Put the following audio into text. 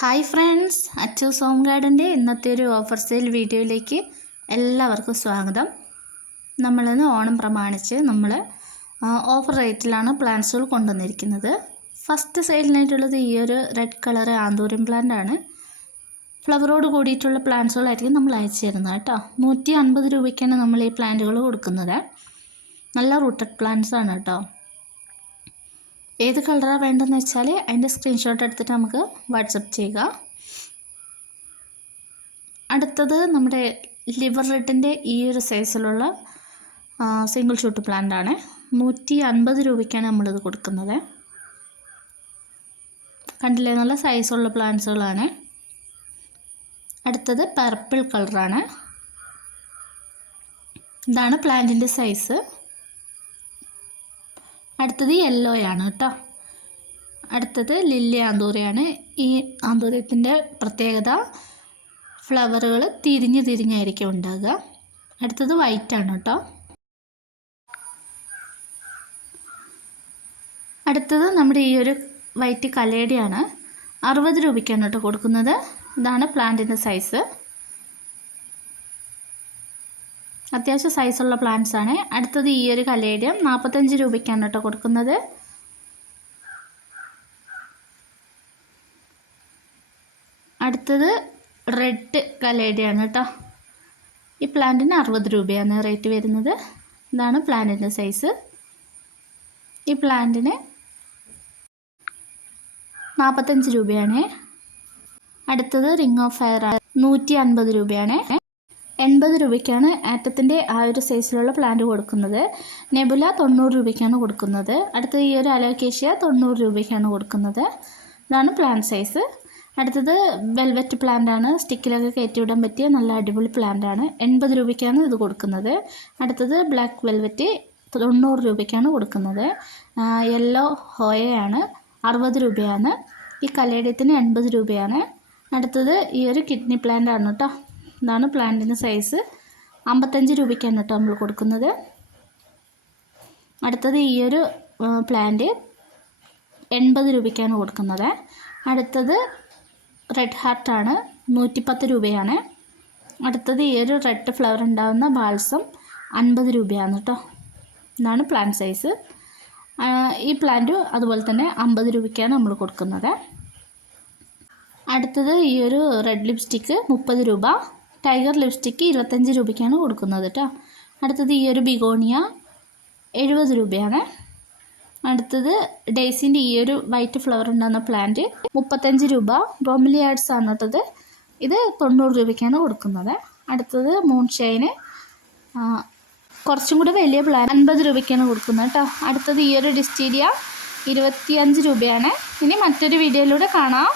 Hi friends Achu സോം ഗാർഡന്റെ ഇന്നത്തെ ഒരു ഓഫർ സെയിൽ വീഡിയോയിലേക്ക് എല്ലാവർക്കും സ്വാഗതം. നമ്മളിന്ന് ഓണം പ്രമാണിച്ച് നമ്മൾ ഓഫർ റേറ്റിലാണ് പ്ലാന്റ്സുകൾ കൊണ്ടുവന്നിരിക്കുന്നത്. ഫസ്റ്റ് സെയിലിനായിട്ടുള്ളത് ഈ ഒരു റെഡ് കളർ ആന്തൂരിയം പ്ലാന്റ് ആണ്. ഫ്ലവറോട് കൂടിയിട്ടുള്ള പ്ലാന്റ്സുകളായിരിക്കും നമ്മൾ അയച്ചു തരുന്നത് കേട്ടോ. നൂറ്റി അൻപത് രൂപയ്ക്കാണ് നമ്മൾ ഈ പ്ലാന്റുകൾ കൊടുക്കുന്നത്. നല്ല റൂട്ടഡ് പ്ലാന്റ്സ് ആണ് കേട്ടോ. ഏത് കളറാണ് വേണ്ടതെന്ന് വെച്ചാൽ അതിന്റെ സ്ക്രീൻഷോട്ട് എടുത്തിട്ട് നമുക്ക് വാട്സപ്പ് ചെയ്യുക. അടുത്തത് നമ്മുടെ ലിവർ റെഡിന്റെ ഈ ഒരു സൈസിലുള്ള സിംഗിൾ ഷൂട്ട് പ്ലാന്റ് ആണ്. നൂറ്റി അൻപത് രൂപയ്ക്കാണ് നമ്മളിത് കൊടുക്കുന്നത്. കണ്ടില്ലേ? നല്ല സൈസുള്ള പ്ലാന്റ്സുകളാണ് അടുത്തത് പർപ്പിൾ കളറാണ്. ഇതാണ് പ്ലാന്റിന്റെ സൈസ് അടുത്തത് യെല്ലോയാണ് കേട്ടോ. അടുത്തത് ലില്ലി ആന്തൂരയാണ് ഈ ആന്തൂറിയത്തിന്റെ പ്രത്യേകത ഫ്ലവറുകൾ തിരിഞ്ഞ് തിരിഞ്ഞായിരിക്കും ഉണ്ടാകുക. അടുത്തത് വൈറ്റാണ് കേട്ടോ. അടുത്തത് നമ്മുടെ ഈ ഒരു വൈറ്റ് കലേഡിയാണ് അറുപത് രൂപയ്ക്കാണ് കേട്ടോ കൊടുക്കുന്നത്. ഇതാണ് പ്ലാന്റിന്റെ സൈസ് അത്യാവശ്യം സൈസുള്ള പ്ലാന്റ്സ് ആണ്. അടുത്തത് ഈ ഒരു കലേഡിയം നാൽപ്പത്തഞ്ച് രൂപയ്ക്കാണ് കേട്ടോ കൊടുക്കുന്നത്. അടുത്തത് റെഡ് കലേഡിയാണ് കേട്ടോ. ഈ പ്ലാന്റിന് അറുപത് രൂപയാണ് റേറ്റ് വരുന്നത്. ഇതാണ് പ്ലാന്റിന്റെ സൈസ് ഈ പ്ലാന്റിന് നാൽപ്പത്തഞ്ച് രൂപയാണ്. അടുത്തത് റിംഗ് ഓഫ് ഫയർ നൂറ്റി അൻപത് രൂപയാണ്. എൺപത് രൂപയ്ക്കാണ് ആറ്റത്തിന്റെ ആ ഒരു സൈസിലുള്ള പ്ലാന്റ് കൊടുക്കുന്നത്. നെബുല തൊണ്ണൂറ് രൂപയ്ക്കാണ് കൊടുക്കുന്നത്. അടുത്തത് ഈ ഒരു അലോക്കേഷ്യ തൊണ്ണൂറ് രൂപയ്ക്കാണ് കൊടുക്കുന്നത്. ഇതാണ് പ്ലാന്റ് സൈസ് അടുത്തത് വെൽവെറ്റ് പ്ലാന്റ് ആണ്. സ്റ്റിക്കിലൊക്കെ കയറ്റിവിടാൻ പറ്റിയ നല്ല അടിപൊളി പ്ലാന്റ് ആണ്. എൺപത് രൂപയ്ക്കാണ് ഇത് കൊടുക്കുന്നത്. അടുത്തത് ബ്ലാക്ക് വെൽവെറ്റ് തൊണ്ണൂറ് രൂപയ്ക്കാണ് കൊടുക്കുന്നത്. യെല്ലോ ഹോയയാണ്. അറുപത് രൂപയാണ്. ഈ കലേഡിയത്തിന് എൺപത് രൂപയാണ്. അടുത്തത് ഈ ഒരു കിഡ്നി പ്ലാന്റ് ആണ് കേട്ടോ ഇതാണ് പ്ലാന്റിന്റെ സൈസ്. അമ്പത്തഞ്ച് രൂപയ്ക്കാണ് കേട്ടോ നമ്മൾ കൊടുക്കുന്നത്. അടുത്തത് ഈ ഒരു പ്ലാന്റ് എൺപത് രൂപയ്ക്കാണ് കൊടുക്കുന്നത്. അടുത്തത് റെഡ് ഹാർട്ടാണ് നൂറ്റിപ്പത്ത് രൂപയാണ്. അടുത്തത് ഈ ഒരു റെഡ് ഫ്ലവർ ഉണ്ടാകുന്ന ബാൾസം അൻപത് രൂപയാണ് കേട്ടോ. ഇതാണ് പ്ലാന്റ് സൈസ് ഈ പ്ലാന്റ് അതുപോലെ തന്നെ അമ്പത് രൂപയ്ക്കാണ് നമ്മൾ കൊടുക്കുന്നത്. അടുത്തത് ഈ ഒരു റെഡ് ലിപ്സ്റ്റിക്ക് മുപ്പത് രൂപ. ടൈഗർ ലിപ്സ്റ്റിക്ക് ഇരുപത്തഞ്ച് രൂപയ്ക്കാണ് കൊടുക്കുന്നത് കേട്ടോ അടുത്തത് ഈ ഒരു ബിഗോണിയ എഴുപത് രൂപയാണ്. അടുത്തത് ഡേസിന്റെ ഈ ഒരു വൈറ്റ് ഫ്ലവർ ഉണ്ടാകുന്ന പ്ലാന്റ് മുപ്പത്തഞ്ച് രൂപ. റോമിലി ആർട്സ് ആണ് കേട്ടത് ഇത് തൊണ്ണൂറ് രൂപയ്ക്കാണ് കൊടുക്കുന്നത്. അടുത്തത് മൂൺഷൈന് കുറച്ചും കൂടെ വലിയ പ്ലാൻ അൻപത് രൂപയ്ക്കാണ് കൊടുക്കുന്നത് കേട്ടോ അടുത്തത് ഈ ഒരു ഡിസ്റ്റീരിയ ഇരുപത്തിയഞ്ച് രൂപയാണ്. ഇനി മറ്റൊരു വീഡിയോയിലൂടെ കാണാം.